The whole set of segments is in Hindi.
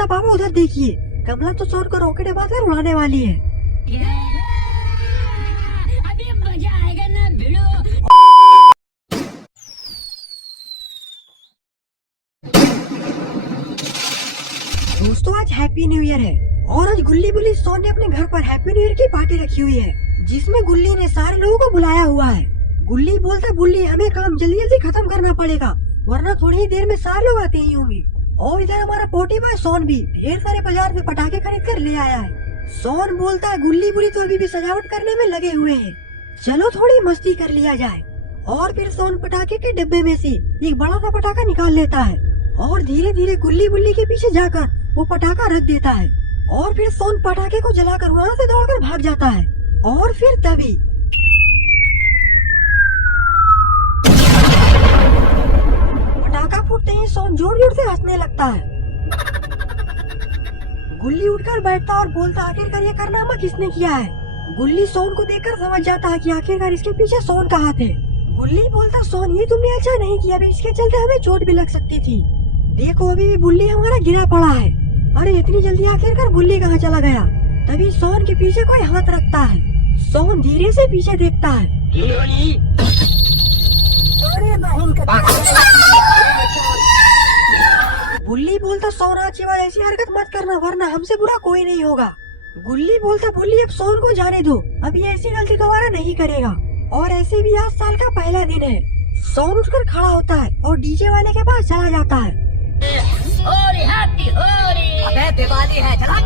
बोलता बाबा उधर देखिए, कमला तो सोन को रॉकेट मारकर उड़ाने वाली है। अभी मजा आएगा ना भिड़ो। दोस्तों आज हैप्पी न्यू ईयर है और आज गुल्ली बुल्ली सोन ने अपने घर पर हैप्पी न्यू ईयर की पार्टी रखी हुई है, जिसमें गुल्ली ने सारे लोगों को बुलाया हुआ है। गुल्ली बोलता बुल्ली हमें काम जल्दी जल्दी खत्म करना पड़ेगा, वरना थोड़ी ही देर में सारे लोग आते ही होंगे। और इधर हमारा पोटी भाई सोन भी ढेर सारे बाजार से पटाखे खरीद कर ले आया है। सोन बोलता है गुल्ली बुल्ली तो अभी भी सजावट करने में लगे हुए हैं, चलो थोड़ी मस्ती कर लिया जाए। और फिर सोन पटाखे के डिब्बे में से एक बड़ा सा पटाखा निकाल लेता है और धीरे धीरे गुल्ली बुल्ली के पीछे जाकर वो पटाखा रख देता है। और फिर सोन पटाखे को जलाकर वहाँ से दौड़कर भाग जाता है। और फिर तभी पटाखा फूटते ही सोन जोर जोर से हंसने लगता है। गुल्ली उठकर बैठता और बोलता आखिरकार ये कारनामा किसने किया है। गुल्ली सोन को देखकर समझ जाता है कि आखिरकार इसके पीछे सोन का हाथ है। गुल्ली बोलता सोन ये तुमने अच्छा नहीं किया, इसके चलते हमें चोट भी लग सकती थी। देखो अभी भी बुल्ली हमारा गिरा पड़ा है। अरे इतनी जल्दी आखिरकार बुल्ली कहाँ चला गया। तभी सोन के पीछे कोई हाथ रखता है। सोन धीरे से पीछे देखता है। बुल्ली बोलता सोन अच्छी बात ऐसी हरकत मत करना, वरना हमसे बुरा कोई नहीं होगा। गुल्ली बोलता बुल्ली अब सोन को जाने दो, अभी ऐसी गलती दोबारा नहीं करेगा। और ऐसे भी आज साल का पहला दिन है। सोन उठकर खड़ा होता है और डीजे वाले के पास चला जाता है। होली हैप्पी होली, अबे दिवाली है चला।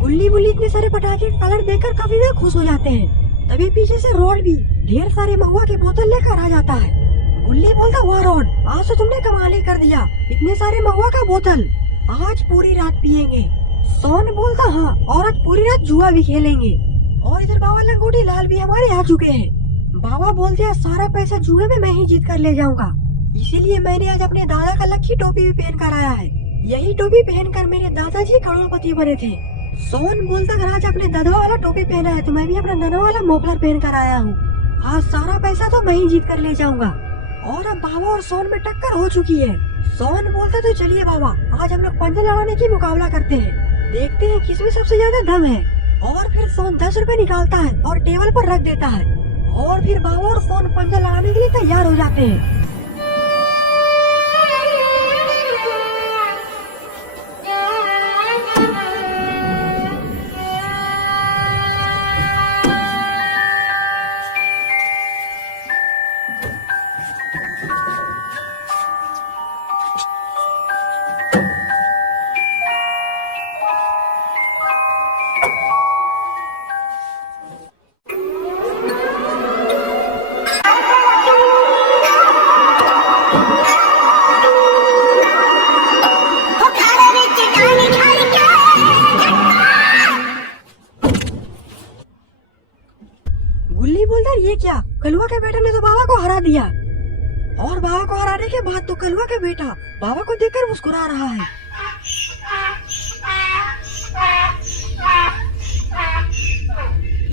गुल्ली बुल्ली इतने सारे पटाखे कलर देखकर काफी ज्यादा खुश हो जाते हैं। तभी पीछे से रोड भी ढेर सारे महुआ की बोतल लेकर आ जाता है। गुल्ली बोलता वाह रोड, आज तो तुमने कमाल ही कर दिया, इतने सारे महुआ का बोतल, आज पूरी रात पियेंगे। सोन बोलता हाँ, और आज पूरी रात जुआ भी खेलेंगे। और इधर बाबा लंगोटी लाल भी हमारे आ चुके हैं। बाबा बोलते हैं सारा पैसा जुए में मैं ही जीत कर ले जाऊंगा, इसीलिए मैंने आज अपने दादा का लकी टोपी भी पहन कर आया है। यही टोपी पहनकर मेरे दादाजी करोड़पति बने थे। सोन बोलता अगर आज अपने दादा वाला टोपी पहना है तो मैं भी अपना नाना वाला मोफलर पहन कर आया हूँ, आज सारा पैसा तो मैं ही जीत कर ले जाऊंगा। और अब बाबा और सोन में टक्कर हो चुकी है। सोन बोलता तो चलिए बाबा आज हम लोग पंजे लड़ाने की मुकाबला करते हैं, देखते हैं किसमें सबसे ज्यादा दम है। और फिर सोन 10 रुपए निकालता है और टेबल पर रख देता है। और फिर बाबा और सोन पंजा लड़ाने के लिए तैयार हो जाते हैं। गुल्ली बोलता ये क्या, कलुआ के बेटे ने तो बाबा को हरा दिया। और बाबा को हराने के बाद तो कलुआ का बेटा बाबा को देखकर मुस्कुरा रहा है।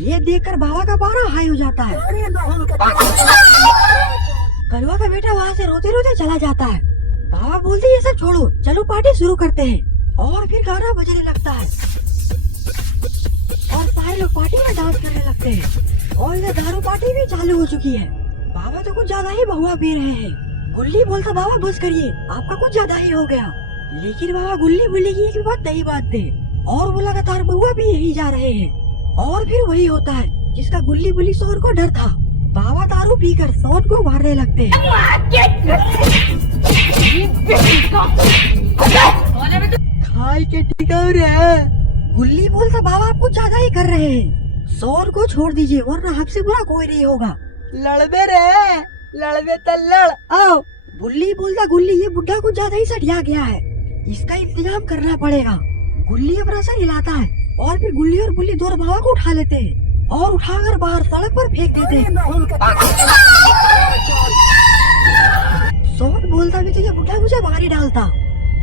ये देखकर बाबा का पारा हाई हो जाता है। कलुआ का बेटा वहाँ से रोते रोते चला जाता है। बाबा बोलते ये सब छोड़ो, चलो पार्टी शुरू करते हैं। और फिर गाना बजने लगता है और सारे लोग पार्टी में डांस करने लगते हैं। और इधर दारू पार्टी भी चालू हो चुकी है। बाबा तो कुछ ज्यादा ही बहुआ पी रहे हैं। गुल्ली बोलता बाबा बस करिए, आपका कुछ ज्यादा ही हो गया। लेकिन बाबा गुल्ली बुल्ली की एक बात नहीं बात थे और वो लगातार बहुआ भी यही जा रहे हैं। और फिर वही होता है जिसका गुल्ली बुल्ली सोन को डर था। बाबा दारू पीकर सोन को मारने लगते हैं। खाई के टिका रहे। गुल्ली बोलता बाबा आप कुछ ज्यादा ही कर रहे हैं, सोन को छोड़ दीजिए वरना हमसे बुरा कोई नहीं होगा। लड़बे रे, लड़बे तो लड़ आओ। गुल्ली बोलता गुल्ली ये बुढ़ा कुछ ज्यादा ही सटिया गया है, इसका इंतजाम करना पड़ेगा। गुल्ली अपना सर हिलाता है और फिर गुल्ली और बुल्ली दोनों बाबा को उठा लेते हैं और उठाकर बाहर सड़क पर फेंक देते हैं। सोन बोलता भी तो ये बुढ़ा मुझे बाहर ही डालता।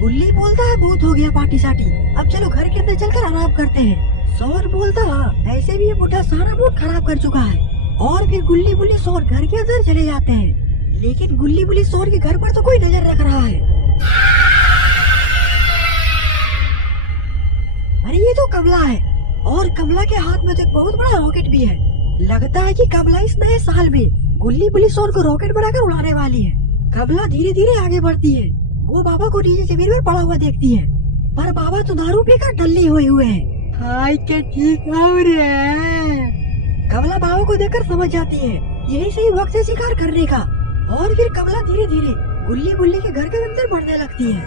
गुल्ली बोलता है बहुत हो गया पार्टी साटी, अब चलो घर के अंदर चलकर आराम करते हैं। सोन बोलता हाँ ऐसे भी ये बुढ़ा सारा मूड खराब कर चुका है। और फिर गुल्ली बुल्ली सोन घर के अंदर चले जाते हैं, लेकिन गुल्ली बुल्ली सोन के घर पर तो कोई नजर रख रहा है। अरे ये तो कमला है, और कमला के हाथ में तो एक बहुत बड़ा रॉकेट भी है। लगता है कि कमला इस नए साल में गुल्ली बुल्ली सोन को रॉकेट बनाकर उड़ाने वाली है। कमला धीरे धीरे आगे बढ़ती है। वो बाबा को नीचे जमीन पर पड़ा हुआ देखती है, पर बाबा तो दारू पीकर डल्ले हुए हैं। हाय के ठीक है। कमला बाबा को देखकर समझ जाती है यही सही वक्त है शिकार करने का, और फिर कमला धीरे धीरे गुल्ली बुल्ली के घर के अंदर बढ़ने लगती है।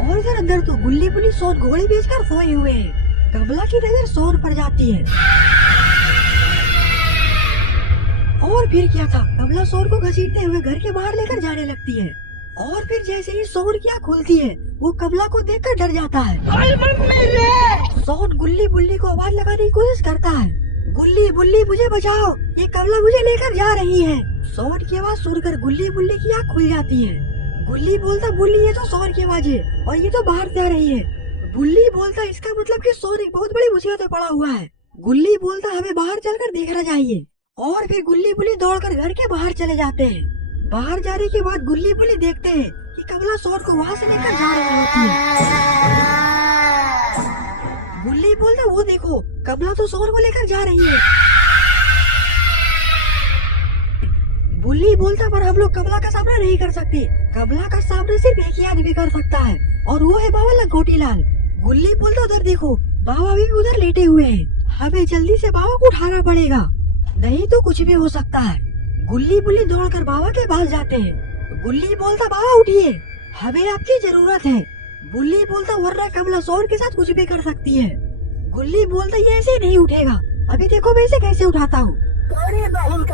और इधर अंदर तो गुल्ली बुल्ली सोन घोड़ी बेचकर सोए हुए हैं। कमला की नजर सोन पर जाती है, और फिर क्या था, कमला सोन को घसीटते हुए घर के बाहर लेकर जाने लगती है। और फिर जैसे ही सोन की आँख खुलती है, वो कमला को देखकर डर जाता है। सोन गुल्ली बुल्ली को आवाज लगाने की कोशिश करता है, गुल्ली बुल्ली मुझे बचाओ, ये कमला मुझे लेकर जा रही है। सोन की आवाज सुनकर गुल्ली बुल्ली की आँख खुल जाती है। गुल्ली बोलता, बुल्ली ये तो सोन की आवाज है और ये तो बाहर से आ रही है। बुल्ली बोलता, इसका मतलब कि सोन एक बहुत बड़ी मुसीबत में पड़ा हुआ है। गुल्ली बोलता, हमें बाहर चलकर देखना चाहिए। और फिर गुल्ली बुल्ली दौड़कर घर के बाहर चले जाते हैं। बाहर जाने के बाद गुल्ली बुल्ली देखते हैं कि कमला सोन को वहाँ से लेकर जा रही होती है। गुल्ली बोलता, वो देखो कमला तो सोन को लेकर जा रही है। बुल्ली बोलता, पर हम लोग कमला का सामना नहीं कर सकते। कमला का सामना सिर्फ एक ही आदमी कर सकता है, और वो है बाबा लंगोटी लाल। गुल्ली बोलता, उधर देखो बाबा भी उधर लेटे हुए हैं, हमें जल्दी से बाबा को उठाना पड़ेगा, नहीं तो कुछ भी हो सकता है। गुल्ली बुल्ली दौड़कर बाबा के पास जाते हैं। गुल्ली बोलता, बाबा उठिए, हमें आपकी जरूरत है। बुल्ली बोलता, वरना कमला सोन के साथ कुछ भी कर सकती है। गुल्ली बोलता, ये ऐसे नहीं उठेगा, अभी देखो मैं इसे कैसे उठाता हूँ। मंजिल का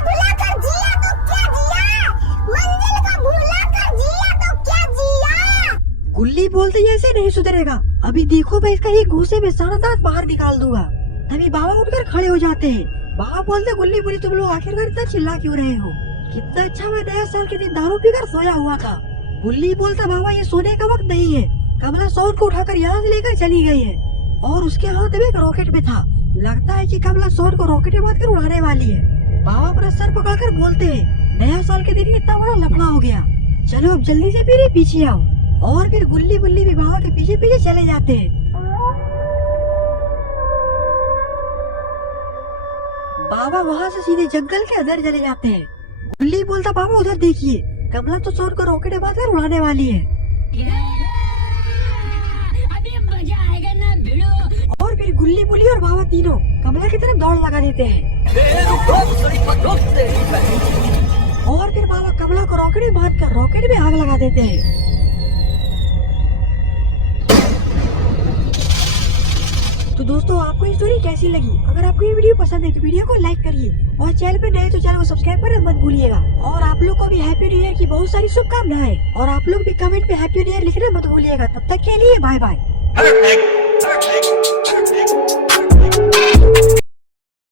भुला कर जिया तो क्या जिया, मंजिल का भुला कर जिया तो क्या जिया। गुल्ली बोलते, ये ऐसे नहीं सुधरेगा, अभी देखो मैं इसका एक घूसे में सारा दांत बाहर निकाल दूंगा। तभी बाबा उठकर खड़े हो जाते हैं। बाबा बोलते, गुल्ली बुल्ली तुम लोग आखिरकार इतना चिल्ला क्यों रहे हो, कितना अच्छा मैं नया साल के दिन दारू पीकर सोया हुआ था। गुल्ली बोलता, बाबा ये सोने का वक्त नहीं है, कमला सोन को उठाकर यहाँ से लेकर चली गई है, और उसके हाथ में एक रॉकेट में था। लगता है कि कमला सोन को रॉकेट में बांधकर उड़ाने वाली है। बाबा अपना सर पकड़कर बोलते हैं, नया साल के दिन इतना बड़ा लफड़ा हो गया, चलो अब जल्दी से मेरे पीछे आओ। और फिर गुल्ली बुल्ली भी बाबा के पीछे पीछे चले जाते हैं। बाबा वहाँ से सीधे जंगल के अंदर चले जाते हैं। गुल्ली बोलता, बाबा उधर देखिए, कमला तो सोन को रॉकेट में बांधकर उड़ाने वाली है। अभी मजा आएगा ना भिड़ो। और फिर गुल्ली बुल्ली और बाबा तीनों कमला की तरफ दौड़ लगा देते हैं। और फिर बाबा कमला को रॉकेट में बांधकर रॉकेट में आग लगा देते हैं। तो दोस्तों आपको ये स्टोरी कैसी लगी? अगर आपको ये वीडियो पसंद है तो वीडियो को लाइक करिए, और चैनल पे नए तो चैनल को सब्सक्राइब करना मत भूलिएगा। और आप लोग को भी हैप्पी न्यू ईयर की बहुत सारी शुभकामनाएं, और आप लोग भी कमेंट पे हैप्पी न्यू ईयर लिखना मत भूलिएगा। तब तक के लिए बाय बाय।